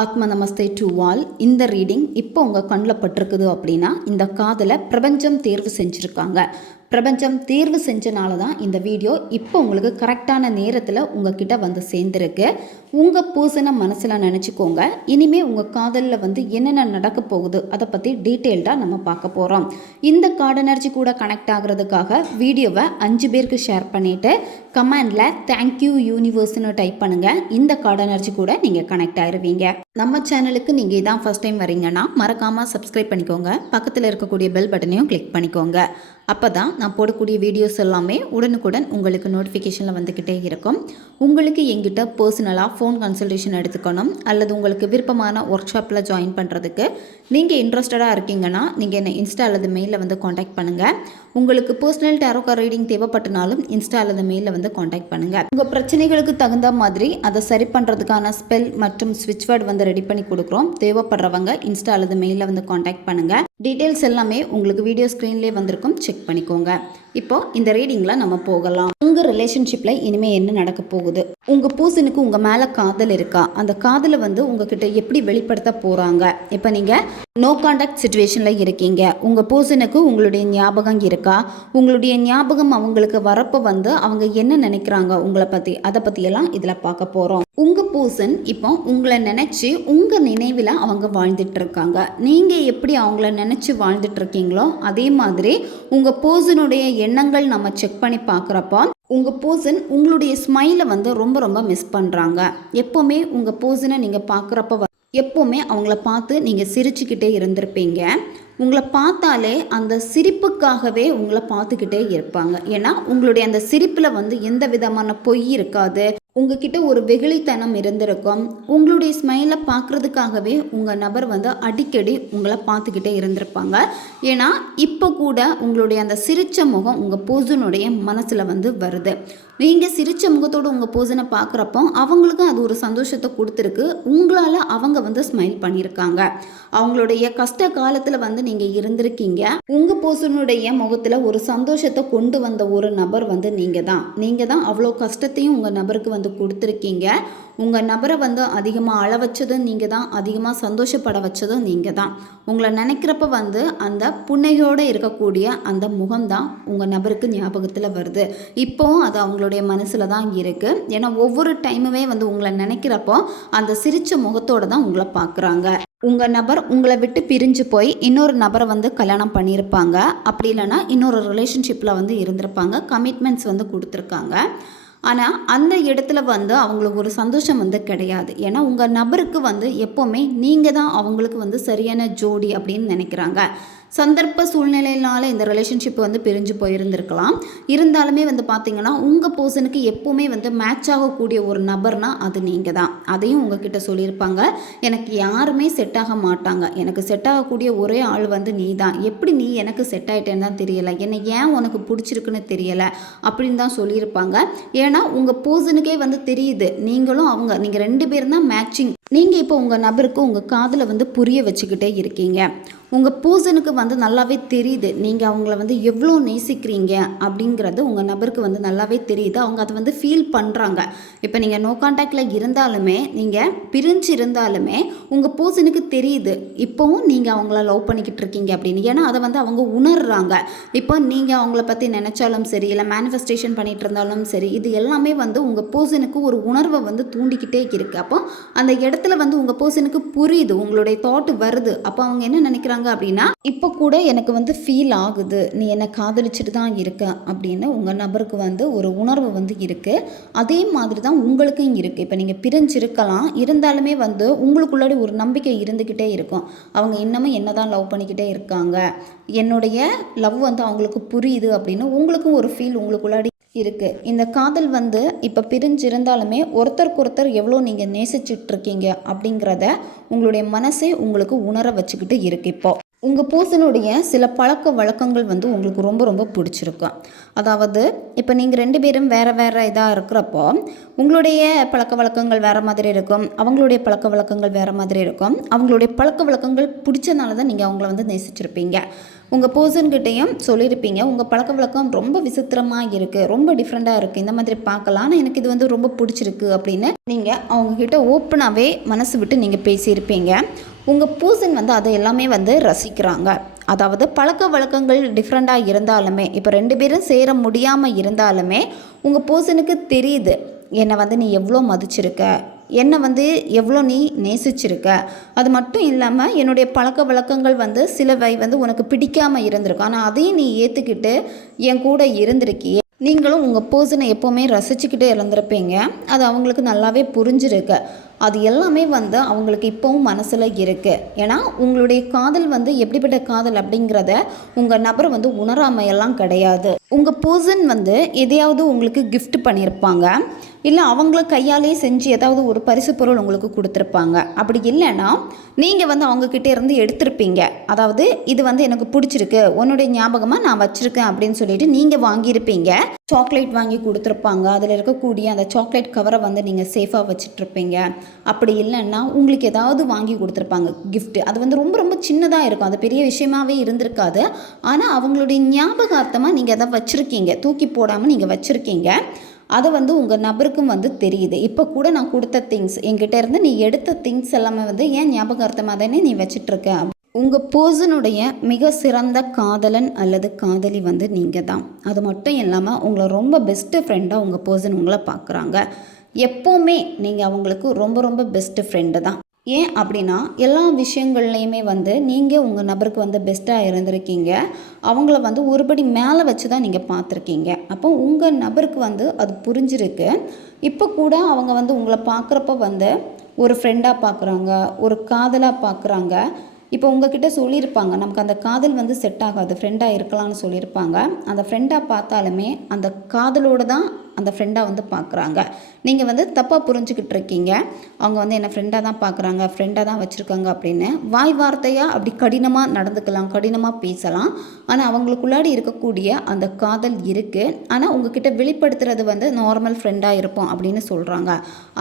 ஆத்ம நமஸ்தே டு வால் இந்த ரீடிங் இப்போ உங்கள் கண்ணில் பட்டிருக்குது அப்படின்னா இந்த காதில் பிரபஞ்சம் தேர்வு செஞ்சுருக்காங்க. பிரபஞ்சம் தேர்வு செஞ்சனால தான் இந்த வீடியோ இப்போ உங்களுக்கு கரெக்டான நேரத்தில் உங்ககிட்ட வந்து சேர்ந்துருக்கு. உங்கள் பூசனை மனசில் நினச்சிக்கோங்க. இனிமே உங்கள் காதலில் வந்து என்னென்ன நடக்க போகுது அதை பற்றி டீட்டெயில்டாக நம்ம பார்க்க போகிறோம் இந்த கார்டு எனர்ஜி கூட கனெக்ட் ஆகிறதுக்காக வீடியோவை அஞ்சு பேருக்கு ஷேர் பண்ணிவிட்டு கமெண்டில் தேங்க்யூ யூனிவர்ஸ்னு டைப் பண்ணுங்கள் இந்த கார்டு எனர்ஜி கூட நீங்கள் கனெக்ட் ஆகிருவீங்க நம்ம சேனலுக்கு நீங்கள் இதான் ஃபஸ்ட் டைம் வரீங்கன்னா மறக்காமல் சப்ஸ்கிரைப் பண்ணிக்கோங்க. பக்கத்தில் இருக்கக்கூடிய பெல் பட்டனையும் கிளிக் பண்ணிக்கோங்க. அப்போ தான் நான் போடக்கூடிய வீடியோஸ் எல்லாமே உடனுக்குடன் உங்களுக்கு நோட்டிஃபிகேஷனில் வந்துக்கிட்டே இருக்கும். உங்களுக்கு எங்கிட்ட பர்சனலாக ஃபோன் கன்சல்டேஷன் எடுத்துக்கணும். அல்லது உங்களுக்கு விருப்பமான ஒர்க் ஷாப்பில் ஜாயின் பண்ணுறதுக்கு நீங்கள் இன்ட்ரெஸ்டடாக இருக்கீங்கன்னா நீங்கள் என்னை இன்ஸ்டா அல்லது மெயிலில் வந்து காண்டாக்ட் பண்ணுங்கள் உங்களுக்கு பர்சனல் டேரோக்கா ரீடிங் தேவைப்பட்டனாலும் இன்ஸ்டா அல்லது மெயிலில் வந்து காண்டாக்ட் பண்ணுங்கள் உங்கள் பிரச்சனைகளுக்கு தகுந்த மாதிரி அதை சரி பண்ணுறதுக்கான ஸ்பெல் மற்றும் ஸ்விட்ச் வேர்டு வந்து ரெடி பண்ணி கொடுக்குறோம். தேவைப்படுறவங்க இன்ஸ்டா அல்லது மெயிலில் வந்து காண்டாக்ட் பண்ணுங்கள் டீட்டெயில்ஸ் எல்லாமே உங்களுக்கு வீடியோ ஸ்க்ரீன்லேயே வந்திருக்கும். செக் பண்ணிக்கோங்க. இப்போ இந்த ரீடிங்கில் நம்ம போகலாம். உங்கள் ரிலேஷன்ஷிப்பில் இனிமேல் என்ன நடக்க போகுது? உங்கள் பூசனுக்கு உங்கள் மேலே காதல் இருக்கா? அந்த காதலை வந்து உங்ககிட்ட எப்படி வெளிப்படுத்த போகிறாங்க இப்போ நீங்கள் நோ காண்டாக்ட் சுச்சுவேஷனில் இருக்கீங்க. உங்கள் பூசனுக்கு உங்களுடைய ஞாபகம் இருக்கா? உங்களுடைய ஞாபகம் அவங்களுக்கு வரப்போ வந்து அவங்க என்ன நினைக்கிறாங்க? உங்களை பற்றி அதை பற்றியெல்லாம் இதில் பார்க்க போகிறோம் உங்கள் பூசன் இப்போ உங்களை நினச்சி உங்கள் நினைவில் அவங்க வாழ்ந்துட்டு இருக்காங்க நீங்கள் எப்படி அவங்கள நினச்சி வாழ்ந்துட்டு இருக்கீங்களோ அதே மாதிரி உங்கள் பூசனுடைய எண்ணங்கள் நம்ம செக் பண்ணி பார்க்குறப்போ உங்கள் போர்சன் உங்களுடைய ஸ்மைலை வந்து ரொம்ப ரொம்ப மிஸ் பண்ணுறாங்க எப்போவுமே உங்கள் போர்சனை நீங்கள் பார்க்குறப்ப எப்போவுமே அவங்கள பார்த்து நீங்கள் சிரிச்சுக்கிட்டே இருந்திருப்பீங்க. உங்களை பார்த்தாலே அந்த சிரிப்புக்காகவே உங்களை பார்த்துக்கிட்டே இருப்பாங்க. ஏன்னா உங்களுடைய அந்த சிரிப்பில் வந்து எந்த விதமான பொய் இருக்காது. உங்ககிட்ட ஒரு வெகுளித்தனம் இருந்திருக்கும். உங்களுடைய ஸ்மைலை பார்க்குறதுக்காகவே உங்கள் நபர் வந்து அடிக்கடி உங்களை பார்த்துக்கிட்டே இருந்திருப்பாங்க. ஏன்னா இப்போ கூட உங்களுடைய அந்த சிரித்த முகம் உங்கள் போசனுடைய மனசில் வந்து வருது. நீங்கள் சிரித்த முகத்தோடு உங்கள் போசனை பார்க்குறப்போ அவங்களுக்கும் அது ஒரு சந்தோஷத்தை கொடுத்துருக்கு. உங்களால் அவங்க வந்து ஸ்மைல் பண்ணியிருக்காங்க. அவங்களுடைய கஷ்ட காலத்தில் வந்து நீங்கள் இருந்திருக்கீங்க. உங்கள் போசனுடைய முகத்தில் ஒரு சந்தோஷத்தை கொண்டு வந்த ஒரு நபர் வந்து நீங்கள் தான் நீங்கள் தான் அவ்வளோ கஷ்டத்தையும் உங்கள் நபருக்கு வந்து கொடுத்துருக்கீங்க. உங்கள் நபரை வந்து அதிகமாக அள வச்சதும் நீங்கள் தான் அதிகமாக சந்தோஷப்பட வச்சதும் நீங்கள் தான் உங்களை நினைக்கிறப்ப வந்து அந்த புன்னகையோடு இருக்கக்கூடிய அந்த முகம்தான் உங்கள் நபருக்கு ஞாபகத்தில் வருது. இப்போவும் அது அவங்களுடைய மனசில் தான் இருக்குது ஏன்னா ஒவ்வொரு டைமுமே வந்து உங்களை நினைக்கிறப்போ அந்த சிரிச்ச முகத்தோடு தான் உங்களை பார்க்குறாங்க உங்கள் நபர் உங்களை விட்டு பிரிஞ்சு போய் இன்னொரு நபரை வந்து கல்யாணம் பண்ணியிருப்பாங்க. அப்படி இல்லைன்னா இன்னொரு ரிலேஷன்ஷிப்பில் வந்து இருந்திருப்பாங்க. கமிட்மெண்ட்ஸ் வந்து கொடுத்துருக்காங்க. ஆனால் அந்த இடத்துல வந்து அவங்களுக்கு ஒரு சந்தோஷம் வந்து கிடையாது. ஏன்னா உங்கள் நபருக்கு வந்து எப்போவுமே நீங்கள் தான் அவங்களுக்கு வந்து சரியான ஜோடி அப்படின்னு நினைக்கிறாங்க. சந்தர்ப்ப சூழ்நிலையினால இந்த ரிலேஷன்ஷிப் வந்து பிரிஞ்சு போயிருந்திருக்கலாம். இருந்தாலுமே வந்து பார்த்தீங்கன்னா உங்கள் பர்சனுக்கு எப்போவுமே வந்து மேட்ச் ஆகக்கூடிய ஒரு நபர்னா அது நீங்கள் தான் அதையும் உங்ககிட்ட சொல்லியிருப்பாங்க. எனக்கு யாருமே செட் ஆக மாட்டாங்க. எனக்கு செட் ஆகக்கூடிய ஒரே ஆள் வந்து நீ தான் எப்படி நீ எனக்கு செட் ஆகிட்டேன்னு தான் தெரியலை. என்னை ஏன் உனக்கு பிடிச்சிருக்குன்னு தெரியலை? அப்படின்னு தான் சொல்லியிருப்பாங்க. ஏன்னா உங்கள் பர்சனுக்கே வந்து தெரியுது. நீங்களும் அவங்க நீங்கள் ரெண்டு பேரும் தான் மேட்சிங் நீங்கள் இப்போ உங்கள் நபருக்கு உங்கள் காதில் வந்து புரிய வச்சுக்கிட்டே இருக்கீங்க. உங்கள் பூசனுக்கு வந்து நல்லாவே தெரியுது. நீங்கள் அவங்கள வந்து எவ்வளோ நேசிக்கிறீங்க அப்படிங்கிறது உங்கள் நபருக்கு வந்து நல்லாவே தெரியுது. அவங்க அதை வந்து ஃபீல் பண்ணுறாங்க இப்போ நீங்கள் நோ கான்டாக்டில் இருந்தாலுமே நீங்கள் பிரிஞ்சு இருந்தாலுமே உங்கள் பூசனுக்கு தெரியுது. இப்போவும் நீங்கள் அவங்கள லவ் பண்ணிக்கிட்டு இருக்கீங்க அப்படின்னு. ஏன்னா அதை வந்து அவங்க உணர்றாங்க. இப்போ நீங்கள் அவங்கள பற்றி நினச்சாலும் சரி இல்லை மேனிஃபெஸ்டேஷன் பண்ணிகிட்டு இருந்தாலும் சரி இது எல்லாமே வந்து உங்கள் பூசனுக்கு ஒரு உணர்வை வந்து தூண்டிக்கிட்டே இருக்குது அப்போ அந்த இடத்துல வந்து உங்கள் பர்சனுக்கு புரியுது உங்களுடைய தாட் வருது. அப்போ அவங்க என்ன நினைக்கிறாங்க அப்படின்னா இப்போ கூட எனக்கு வந்து ஃபீல் ஆகுது. நீ என்னை காதலிச்சுட்டு தான் இருக்க. அப்படின்னு உங்கள் நபருக்கு வந்து ஒரு உணர்வு வந்து இருக்குது அதே மாதிரி தான் உங்களுக்கும் இருக்குது இப்போ நீங்கள் பிரிஞ்சிருக்கலாம். இருந்தாலுமே வந்து உங்களுக்குள்ளாடி ஒரு நம்பிக்கை இருந்துக்கிட்டே இருக்கும். அவங்க இன்னமும் என்ன தான் லவ் பண்ணிக்கிட்டே இருக்காங்க. என்னுடைய லவ் வந்து அவங்களுக்கு புரியுது அப்படின்னு உங்களுக்கும் ஒரு ஃபீல் உங்களுக்குள்ளாடி இருக்குது இந்த காதல் வந்து இப்போ பிரிஞ்சிருந்தாலுமே ஒருத்தருக்கு ஒருத்தர் எவ்வளோ நீங்கள் நேசிச்சிட்ருக்கீங்க அப்படிங்கிறத உங்களுடைய மனசே உங்களுக்கு உணர வச்சுக்கிட்டு இருக்கு இப்போ. உங்கள் பூசனுடைய சில பழக்க வழக்கங்கள் வந்து உங்களுக்கு ரொம்ப ரொம்ப பிடிச்சிருக்கும் அதாவது இப்போ நீங்கள் ரெண்டு பேரும் வேறு வேறு இதாக இருக்கிறப்போ உங்களுடைய பழக்க வழக்கங்கள் வேறு மாதிரி இருக்கும். அவங்களுடைய பழக்க வழக்கங்கள் வேறு மாதிரி இருக்கும். அவங்களுடைய பழக்க வழக்கங்கள் பிடிச்சனால தான் நீங்கள் அவங்கள வந்து நேசிச்சிருப்பீங்க. உங்கள் பர்சன்கிட்டையும் சொல்லியிருப்பீங்க. உங்கள் பழக்க வழக்கம் ரொம்ப விசித்திரமாக இருக்குது ரொம்ப டிஃப்ரெண்ட்டாக இருக்குது இந்த மாதிரி பார்க்கலாம். ஆனால் எனக்கு இது வந்து ரொம்ப பிடிச்சிருக்கு அப்படின்னு நீங்கள் அவங்கக்கிட்ட ஓப்பனாகவே மனசு விட்டு நீங்கள் பேசியிருப்பீங்க. உங்கள் பூசன் வந்து அதை எல்லாமே வந்து ரசிக்கிறாங்க. அதாவது பழக்க வழக்கங்கள் டிஃப்ரெண்ட்டாக இருந்தாலுமே இப்போ ரெண்டு பேரும் சேர முடியாமல் இருந்தாலுமே உங்கள் பூசனுக்கு தெரியுது. என்னை வந்து நீ எவ்வளோ மதிச்சிருக்க? என்னை வந்து எவ்வளோ நீ நேசிச்சிருக்க? அது மட்டும் இல்லாமல் என்னுடைய பழக்க வழக்கங்கள் வந்து சிலவை வந்து உனக்கு பிடிக்காமல் இருந்திருக்கும் ஆனால் அதையும் நீ ஏற்றுக்கிட்டு என் கூட இருந்திருக்கியே. நீங்களும் உங்கள் பர்சனை எப்போவுமே ரசிச்சுக்கிட்டே இருந்திருப்பீங்க. அது அவங்களுக்கு நல்லாவே புரிஞ்சிருக்கு. அது எல்லாமே வந்து அவங்களுக்கு இப்போவும் மனசில் இருக்குது ஏன்னா உங்களுடைய காதல் வந்து எப்படிப்பட்ட காதல் அப்படிங்கிறத உங்கள் நபர் வந்து உணராமையெல்லாம் கிடையாது. உங்கள் பர்சன் வந்து எதையாவது உங்களுக்கு கிஃப்ட் பண்ணியிருப்பாங்க இல்லை அவங்கள கையாலே செஞ்சு ஏதாவது ஒரு பரிசு பொருள் உங்களுக்கு கொடுத்துருப்பாங்க. அப்படி இல்லைன்னா நீங்கள் வந்து அவங்கக்கிட்ட இருந்து எடுத்திருப்பீங்க. அதாவது இது வந்து எனக்கு பிடிச்சிருக்கு உன்னுடைய ஞாபகமாக நான் வச்சுருக்கேன் அப்படின்னு சொல்லிட்டு நீங்கள் வாங்கியிருப்பீங்க. சாக்லேட் வாங்கி கொடுத்துருப்பாங்க. அதில் இருக்கக்கூடிய அந்த சாக்லேட் கவரை வந்து நீங்கள் சேஃபாக வச்சுட்ருப்பீங்க அப்படி இல்லைன்னா உங்களுக்கு ஏதாவது வாங்கி கொடுத்துருப்பாங்க கிஃப்ட்டு அது வந்து ரொம்ப ரொம்ப சின்னதாக இருக்கும். அது பெரிய விஷயமாவே இருந்திருக்காது. ஆனால் அவங்களுடைய ஞாபகார்த்தமாக நீங்கள் அதை வச்சுருக்கீங்க. தூக்கி போடாமல் நீங்கள் வச்சுருக்கீங்க. அது வந்து உங்கள் நபருக்கும் வந்து தெரியுது. இப்போ கூட நான் கொடுத்த திங்ஸ் என்கிட்ட இருந்து நீ எடுத்த திங்ஸ் எல்லாமே வந்து ஏன் ஞாபகார்த்தமாக தானே நீ வச்சிட்ருக்க? உங்கள் பர்சனுடைய மிக சிறந்த காதலன் அல்லது காதலி வந்து நீங்கள் தான். அது மட்டும் இல்லாமல் உங்களை ரொம்ப பெஸ்ட்டு ஃப்ரெண்டாக உங்கள் பர்சன் உங்களை பார்க்குறாங்க. எப்போவுமே நீங்கள் அவங்களுக்கு ரொம்ப ரொம்ப பெஸ்ட்டு ஃப்ரெண்டு தான். ஏன் அப்படின்னா எல்லா விஷயங்கள்லையுமே வந்து நீங்கள் உங்கள் நபருக்கு வந்து பெஸ்ட்டாக இருந்திருக்கீங்க. அவங்கள வந்து ஒருபடி மேலே வச்சு தான் நீங்கள் பார்த்துருக்கீங்க. அப்போ உங்கள் நபருக்கு வந்து அது புரிஞ்சிருக்கு. இப்போ கூட அவங்க வந்து உங்களை பார்க்குறப்ப வந்து ஒரு ஃப்ரெண்டாக பார்க்குறாங்க ஒரு காதலாக பார்க்குறாங்க. இப்போ உங்ககிட்ட சொல்லியிருப்பாங்க நமக்கு அந்த காதல் வந்து செட் ஆகாது ஃப்ரெண்டாக இருக்கலாம்னு சொல்லியிருப்பாங்க. அந்த ஃப்ரெண்டாக பார்த்தாலுமே அந்த காதலோடு தான் அந்த ஃப்ரெண்டாக வந்து பார்க்குறாங்க நீங்கள் வந்து தப்பாக புரிஞ்சுக்கிட்டு இருக்கீங்க. அவங்க வந்து என்னை ஃப்ரெண்டாக தான் பார்க்குறாங்க ஃப்ரெண்டாக தான் வச்சுருக்காங்க அப்படின்னு வாய் வார்த்தையாக அப்படி கடினமாக நடந்துக்கலாம் கடினமாக பேசலாம். ஆனால் அவங்களுக்குள்ளாடி இருக்கக்கூடிய அந்த காதல் இருக்குது ஆனால் உங்ககிட்ட வெளிப்படுத்துறது வந்து நார்மல் ஃப்ரெண்டாக இருப்போம் அப்படின்னு சொல்கிறாங்க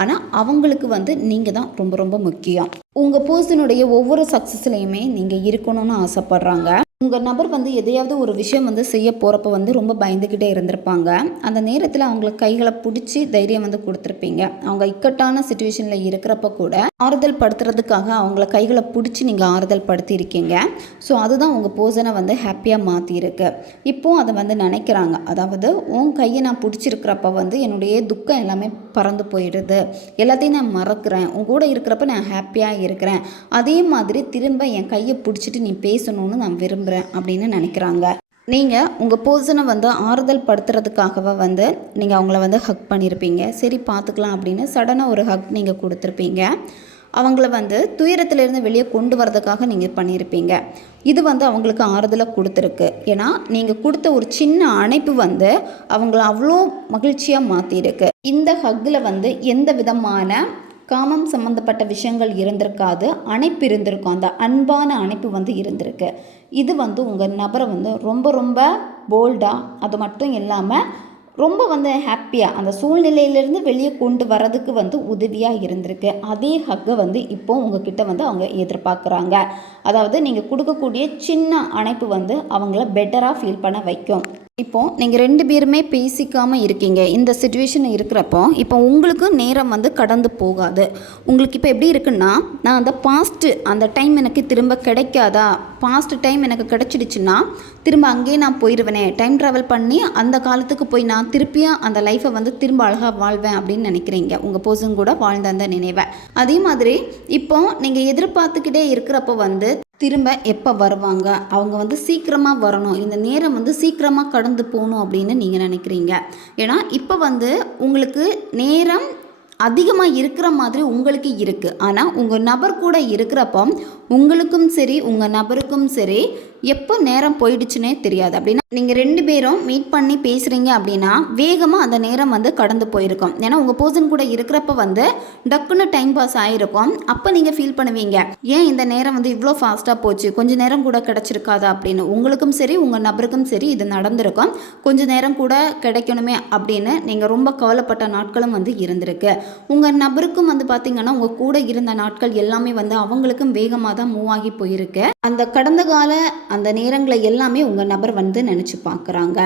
ஆனால் அவங்களுக்கு வந்து நீங்கள் தான் ரொம்ப ரொம்ப முக்கியம். உங்கள் பர்சனுடைய ஒவ்வொரு சக்ஸஸ்லையுமே நீங்கள் இருக்கணும்னு ஆசைப்பட்றாங்க. உங்கள் நபர் வந்து எதையாவது ஒரு விஷயம் வந்து செய்ய போகிறப்ப வந்து ரொம்ப பயந்துக்கிட்டே இருந்திருப்பாங்க. அந்த நேரத்தில் அவங்கள கைகளை பிடிச்சி தைரியம் வந்து கொடுத்துருப்பீங்க. அவங்க இக்கட்டான சுச்சுவேஷனில் இருக்கிறப்ப கூட ஆறுதல் படுத்துறதுக்காக அவங்கள கைகளை பிடிச்சி நீங்கள் ஆறுதல் படுத்தியிருக்கீங்க. ஸோ அதுதான் உங்கள் போசனை வந்து ஹாப்பியாக மாற்றிருக்கு இப்போது அதை வந்து நினைக்கிறாங்க. அதாவது உன் கையை நான் பிடிச்சிருக்கிறப்ப வந்து என்னுடைய துக்கம் எல்லாமே பறந்து போயிடுது. எல்லாத்தையும் நான் மறக்கிறேன். உன் கூட இருக்கிறப்ப நான் ஹாப்பியாக இருக்கிறேன். அதே மாதிரி திரும்ப என் கையை பிடிச்சிட்டு நீ பேசணும்னு நான் விரும்புகிறேன் அப்படின்னு நினைக்கிறாங்க. நீங்கள் உங்கள் பர்சனை வந்து ஆறுதல் படுத்துறதுக்காகவே வந்து நீங்கள் அவங்கள வந்து ஹக் பண்ணியிருப்பீங்க சரி பார்த்துக்கலாம் அப்படின்னு சடனாக ஒரு ஹக் நீங்கள் கொடுத்துருப்பீங்க. அவங்கள வந்து துயரத்திலிருந்து வெளியே கொண்டு வரதுக்காக நீங்கள் பண்ணியிருப்பீங்க இது வந்து அவங்களுக்கு ஆறுதலை கொடுத்துருக்கு. ஏன்னா நீங்கள் கொடுத்த ஒரு சின்ன அணைப்பு வந்து அவங்கள அவ்வளோ மகிழ்ச்சியாக மாற்றிருக்கு இந்த ஹக்கில் வந்து எந்த விதமான காமம் சம்மந்தப்பட்ட விஷயங்கள் இருந்திருக்காது அணைப்பு இருந்திருக்கும் அந்த அன்பான அணைப்பு வந்து இருந்திருக்கு. இது வந்து உங்கள் நபரை வந்து ரொம்ப ரொம்ப போல்டாக அது மட்டும் இல்லாமல் ரொம்ப வந்து ஹாப்பியாக அந்த சூழ்நிலையிலேருந்து வெளியே கொண்டு வரதுக்கு வந்து உதவியாக இருந்திருக்கு. அதே ஹக்கை வந்து இப்போ உங்ககிட்ட வந்து அவங்க எதிர்பார்க்குறாங்க. அதாவது நீங்கள் கொடுக்கக்கூடிய சின்ன அணைப்பு வந்து அவங்கள பெட்டராக ஃபீல் பண்ண வைக்கும். இப்போது நீங்கள் ரெண்டு பேருமே பேசிக்காமல் இருக்கீங்க. இந்த சுச்சுவேஷன் இருக்கிறப்போ இப்போ உங்களுக்கு நேரம் வந்து கடந்து போகாது. உங்களுக்கு இப்போ எப்படி இருக்குன்னா நான் அந்த பாஸ்ட்டு அந்த டைம் எனக்கு திரும்ப கிடைக்காதா? பாஸ்ட் டைம் எனக்கு கிடச்சிடுச்சுன்னா திரும்ப அங்கேயே நான் போயிடுவேனே டைம் ட்ராவல் பண்ணி அந்த காலத்துக்கு போய் நான் திருப்பியும் அந்த லைஃப்பை வந்து திரும்ப அழகாக வாழ்வேன் அப்படின்னு நினைக்கிறீங்க. உங்கள் போசும் கூட வாழ்ந்த அந்த நினைவை. அதே மாதிரி இப்போ நீங்கள் எதிர்பார்த்துக்கிட்டே இருக்கிறப்போ வந்து திரும்ப எப்போ வருவாங்க? அவங்க வந்து சீக்கிரமாக வரணும். இந்த நேரம் வந்து சீக்கிரமாக கடந்து போகணும் அப்படின்னு நீங்கள் நினைக்கிறீங்க. ஏன்னா இப்போ வந்து உங்களுக்கு நேரம் அதிகமாக இருக்கிற மாதிரி உங்களுக்கு இருக்குது ஆனால் உங்கள் நபர் கூட இருக்கிறப்போ உங்களுக்கும் சரி உங்கள் நபருக்கும் சரி எப்போ நேரம் போயிடுச்சுனே தெரியாது. அப்படின்னா நீங்கள் ரெண்டு பேரும் மீட் பண்ணி பேசுகிறீங்க அப்படின்னா வேகமாக அந்த நேரம் வந்து கடந்து போயிருக்கும். ஏன்னா உங்கள் பர்சன் கூட இருக்கிறப்ப வந்து டக்குன்னு டைம் பாஸ் ஆகிருக்கும் அப்போ நீங்கள் ஃபீல் பண்ணுவீங்க. ஏன் இந்த நேரம் வந்து இவ்வளோ ஃபாஸ்ட்டாக போச்சு? கொஞ்ச நேரம் கூட கிடச்சிருக்காதா அப்படின்னு. உங்களுக்கும் சரி உங்கள் நபருக்கும் சரி இது நடந்திருக்கும். கொஞ்ச நேரம் கூட கிடைக்கணுமே அப்படின்னு நீங்கள் ரொம்ப கவலைப்பட்ட நாட்களும் வந்து இருந்திருக்கு. உங்கள் நபருக்கும் வந்து பார்த்தீங்கன்னா உங்கள் கூட இருந்த நாட்கள் எல்லாமே வந்து அவங்களுக்கும் வேகமாக தான் மூவ் ஆகி போயிருக்கு. அந்த கடந்த கால அந்த நேரங்களை எல்லாமே உங்கள் நபர் வந்து நினச்சி பார்க்குறாங்க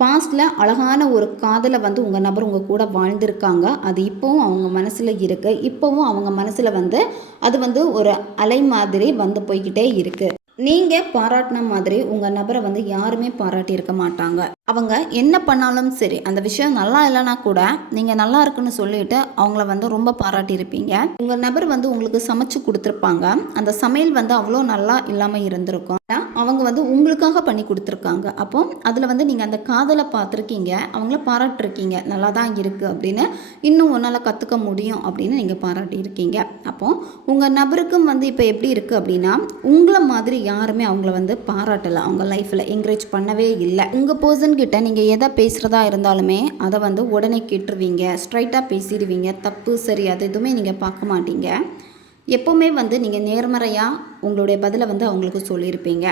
பாஸ்டில் அழகான ஒரு காதலை வந்து உங்கள் நபர் உங்கள் கூட வாழ்ந்திருக்காங்க. அது இப்போவும் அவங்க மனசில் இருக்குது இப்போவும் அவங்க மனசில் வந்து அது வந்து ஒரு அலை மாதிரி வந்து போய்கிட்டே இருக்குது நீங்கள் பாராட்டின மாதிரி உங்கள் நபரை வந்து யாருமே பாராட்டியிருக்க மாட்டாங்க. அவங்க என்ன பண்ணாலும் சரி அந்த விஷயம் நல்லா இல்லைனா கூட நீங்கள் நல்லா இருக்குன்னு சொல்லிட்டு அவங்கள வந்து ரொம்ப பாராட்டியிருப்பீங்க உங்கள் நபர் வந்து உங்களுக்கு சமைச்சு கொடுத்துருப்பாங்க. அந்த சமையல் வந்து அவ்வளோ நல்லா இல்லாமல் இருந்திருக்கும். அவங்க வந்து உங்களுக்காக பண்ணி கொடுத்துருக்காங்க. அப்போ அதில் வந்து நீங்கள் அந்த காதலை பார்த்துருக்கீங்க. அவங்கள பாராட்டிருக்கீங்க. நல்லா தான் இருக்குது அப்படின்னு இன்னும் உன்னால் கற்றுக்க முடியும் அப்படின்னு நீங்கள் பாராட்டியிருக்கீங்க. அப்போ உங்கள் நபருக்கும் வந்து இப்போ எப்படி இருக்குது அப்படின்னா உங்களை மாதிரி யாருமே அவங்கள வந்து பாராட்டலை. அவங்க லைஃப்பில் என்கரேஜ் பண்ணவே இல்லை. உங்கள் பர்சன் கிட்ட நீங்கள் எதை பேசுகிறதா இருந்தாலுமே அதை வந்து உடனே கேட்டுருவீங்க. ஸ்ட்ரைட்டாக பேசிடுவீங்க. தப்பு சரி அது எதுவுமே நீங்கள் பார்க்க மாட்டீங்க. எப்போவுமே வந்து நீங்கள் நேர்மறையாக உங்களுடைய பதிலை வந்து அவங்களுக்கு சொல்லியிருப்பீங்க.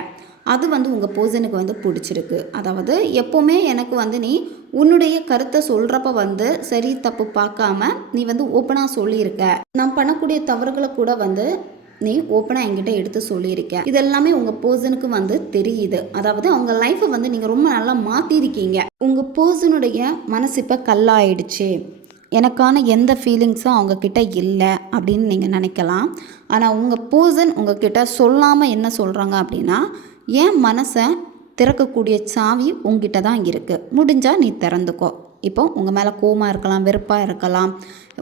அது வந்து உங்கள் பர்சனுக்கு வந்து பிடிச்சிருக்கு. அதாவது எப்போவுமே எனக்கு வந்து நீ உன்னுடைய கருத்தை சொல்கிறப்ப வந்து சரி தப்பு பார்க்காம நீ வந்து ஓப்பனாக சொல்லியிருக்க. நான் பண்ணக்கூடிய தவறுகளை கூட வந்து நீ ஓப்பனாக என்கிட்ட எடுத்து சொல்லியிருக்க. இதெல்லாமே உங்கள் பர்சனுக்கு வந்து தெரியுது. அதாவது அவங்க லைஃப்பை வந்து நீங்கள் ரொம்ப நல்லா மாற்றிருக்கீங்க உங்கள் பர்சனுடைய மனசு இப்போ கல்லாயிடுச்சு. எனக்கான எந்த ஃபீலிங்ஸும் அவங்கக்கிட்ட இல்லை அப்படின்னு நீங்கள் நினைக்கலாம். ஆனால் உங்கள் பர்சன் உங்ககிட்ட சொல்லாமல் என்ன சொல்கிறாங்க அப்படின்னா என் மனசை திறக்கக்கூடிய சாவி உங்ககிட்ட தான் இருக்குது முடிஞ்சால் நீ திறந்துக்கோ. இப்போ உங்கள் மேலே கோவமாக இருக்கலாம் வெறுப்பாக இருக்கலாம்.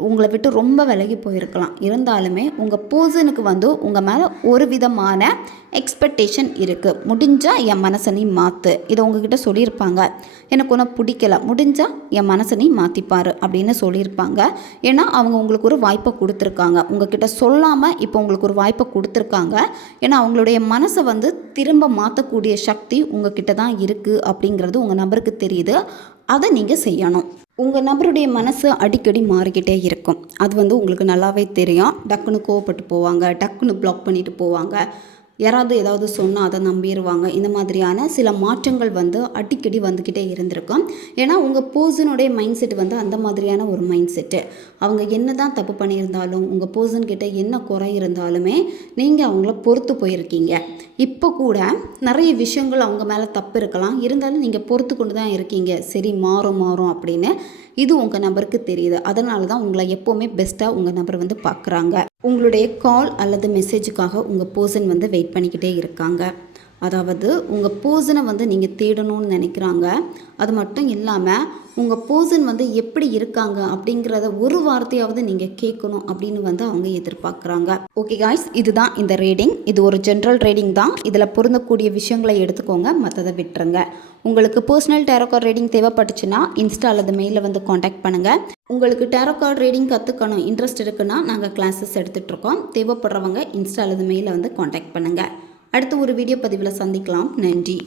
உங்களை விட்டு ரொம்ப விலகி போயிருக்கலாம். இருந்தாலுமே உங்கள் பர்சனுக்கு வந்து உங்கள் மேலே ஒரு விதமான எக்ஸ்பெக்டேஷன் இருக்குது முடிஞ்சால் என் மனசை நீ மாற்று இதை உங்ககிட்ட சொல்லியிருப்பாங்க. எனக்கு ஒன்று பிடிக்கல. முடிஞ்சால் என் மனசை நீ மாற்றிப்பார் அப்படின்னு சொல்லியிருப்பாங்க. ஏன்னா அவங்க உங்களுக்கு ஒரு வாய்ப்பை கொடுத்துருக்காங்க. உங்ககிட்ட சொல்லாமல் இப்போ உங்களுக்கு ஒரு வாய்ப்பை கொடுத்துருக்காங்க. ஏன்னா அவங்களுடைய மனசை வந்து திரும்ப மாற்றக்கூடிய சக்தி உங்ககிட்ட தான் இருக்குது அப்படிங்கிறது உங்கள் நபருக்கு தெரியுது. அதை நீங்கள் செய்யணும். உங்கள் நபருடைய மனசு அடிக்கடி மாறிக்கிட்டே இருக்கும். அது வந்து உங்களுக்கு நல்லாவே தெரியும். டக்குன்னு கோவப்பட்டு போவாங்க. டக்குன்னு பிளாக் பண்ணிட்டு போவாங்க. யாராவது ஏதாவது சொன்னால் அதை நம்பிடுவாங்க இந்த மாதிரியான சில மாற்றங்கள் வந்து அடிக்கடி வந்துக்கிட்டே இருந்திருக்கும். ஏன்னா உங்கள் பர்சனுடைய மைண்ட் செட் வந்து அந்த மாதிரியான ஒரு மைண்ட் செட்டு அவங்க என்ன தான் தப்பு பண்ணியிருந்தாலும் உங்கள் பர்சன் கிட்ட என்ன குறை இருந்தாலுமே நீங்கள் அவங்கள பொறுத்து போயிருக்கீங்க. இப்போ கூட நிறைய விஷயங்கள் அவங்க மேலே தப்பு இருக்கலாம். இருந்தாலும் நீங்கள் பொறுத்து கொண்டு தான் இருக்கீங்க. சரி மாறும் மாறும் அப்படின்னு இது உங்கள் நபருக்கு தெரியுது. அதனால தான் உங்களை எப்போவுமே பெஸ்ட்டாக உங்கள் நபர் வந்து பார்க்குறாங்க உங்களுடைய கால் அல்லது மெசேஜுக்காக உங்கள் பர்சன் வந்து வெயிட் பண்ணிக்கிட்டே இருக்காங்க. அதாவது உங்கள் போர்ஷனை வந்து நீங்கள் தேடணும்னு நினைக்கிறாங்க. அது மட்டும் இல்லாமல் உங்கள் போர்ஷன் வந்து எப்படி இருக்காங்க அப்படிங்கிறத ஒரு வார்த்தையாவது நீங்கள் கேட்கணும் அப்படின்னு வந்து அவங்க எதிர்பார்க்குறாங்க. ஓகே காய்ஸ் இதுதான் இந்த ரீடிங் இது ஒரு ஜென்ரல் ரீடிங் தான். இதில் பொருந்தக்கூடிய விஷயங்களை எடுத்துக்கோங்க மற்றதை விட்டுருங்க. உங்களுக்கு பர்சனல் டேரோகார்ட் ரீடிங் தேவைப்பட்டுச்சுன்னா இன்ஸ்டா அல்லது மெயிலில் வந்து காண்டாக்ட் பண்ணுங்கள் உங்களுக்கு டேரோகார்ட் ரீடிங் கற்றுக்கணும் இன்ட்ரெஸ்ட் இருக்குன்னா நாங்கள் கிளாஸஸ் எடுத்துகிட்ருக்கோம் தேவைப்படுறவங்க இன்ஸ்டா அல்லது மெயிலில் வந்து காண்டாக்ட் பண்ணுங்கள் அடுத்த ஒரு வீடியோ பதிவில் சந்திக்கலாம். நன்றி.